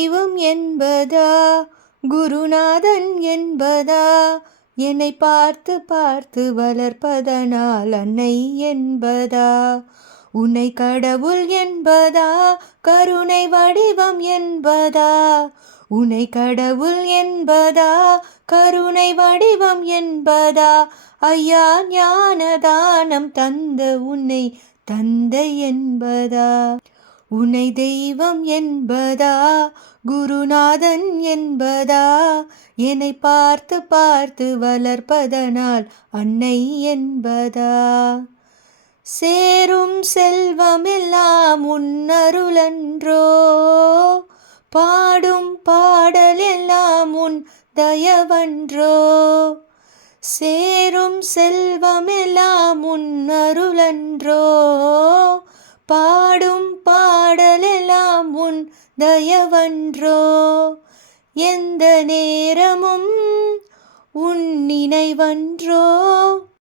தெய்வம் என்பதா குருநாதன் என்பதா என்னை பார்த்து பார்த்து வளர்ப்பதனால் அன்னை என்பதா உன்னை கடவுள் என்பதா கருணை வடிவம் என்பதா உன்னை கடவுள் என்பதா கருணை வடிவம் என்பதா ஐயா ஞானதானம் தந்த உன்னை தந்தை என்பதா உன்னை தெய்வம் என்பதா குருநாதன் என்பதா என்னை பார்த்து பார்த்து வளர்ப்பதனால் அன்னை என்பதா சேரும் செல்வமெல்லாம் உன்னருளன்றோ பாடும் பாடல் எல்லாம் உன் தயவன்றோ சேரும் செல்வமெல்லாம் உன்னருளன்றோ பாடும் பாடலெல்லாம் உன் தயவன்றோ எந்த நேரமும் உன் நினைவன்றோ